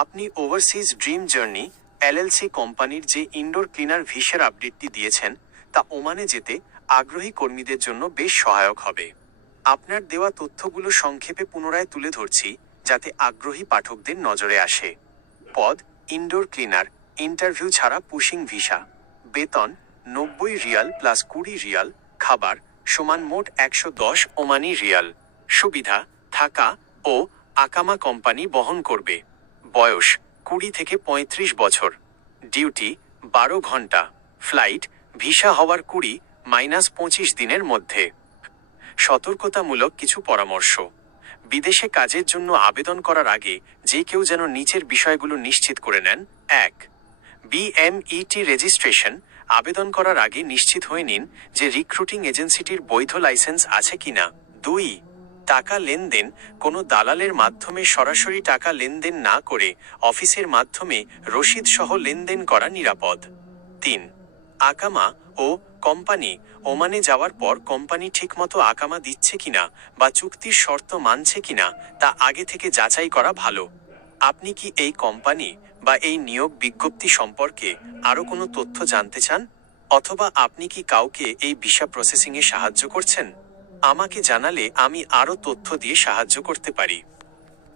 আপনি overseas dream journey LLC কোম্পানির যে ইনডোর ক্লিনার ভিসার আপডেটটি দিয়েছেন তা ওমানে যেতে আগ্রহী কর্মীদের জন্য বেশ সহায়ক হবে। আপনার দেওয়া তথ্যগুলো সংক্ষেপে পুনরায় তুলে ধরছি যাতে আগ্রহী পাঠকদের নজরে আসে। পদ ইনডোর ক্লিনার, ইন্টারভিউ ছাড়া পুশিং ভিসা, বেতন 90 রিয়াল প্লাস 20 রিয়াল, খাবার সমান মোট 110 ওমানি রিয়াল। সুবিধা থাকা ও আকামা কোম্পানি বহন করবে। বয়স 20 থেকে 35 বছর। ডিউটি 12 ঘন্টা। ফ্লাইট ভিসা হওয়ার 20-25 দিনের মধ্যে। সতর্কতামূলক কিছু পরামর্শ। বিদেশে কাজের জন্য আবেদন করার আগে যে কেউ যেন নিচের বিষয়গুলো নিশ্চিত করে নেন। 1. BMET registration. আবেদন করার আগে নিশ্চিত হয়ে নিন যে রিক্রুটিং এজেন্সিটির বৈধ লাইসেন্স আছে কিনা। 2. টাকা লেনদেন। কোনো দালালের মাধ্যমে সরাসরি টাকা লেনদেন না করে অফিসের মাধ্যমে রসিদ সহ লেনদেন করা নিরাপদ। 3. আকামা ও কোম্পানি। ওমানে যাওয়ার পর কোম্পানি ঠিকমতো আকামা দিচ্ছে কিনা বা চুক্তির শর্ত মানছে কিনা তা আগে থেকে যাচাই করা ভালো। আপনি কি এই কোম্পানি বা এই নিয়োগ বিজ্ঞপ্তি সম্পর্কে আরও কোনো তথ্য জানতে চান, অথবা আপনি কি কাউকে এই ভিসা প্রসেসিংয়ে সাহায্য করছেন? আমাকে জানালে আমি আরও তথ্য দিয়ে সাহায্য করতে পারি।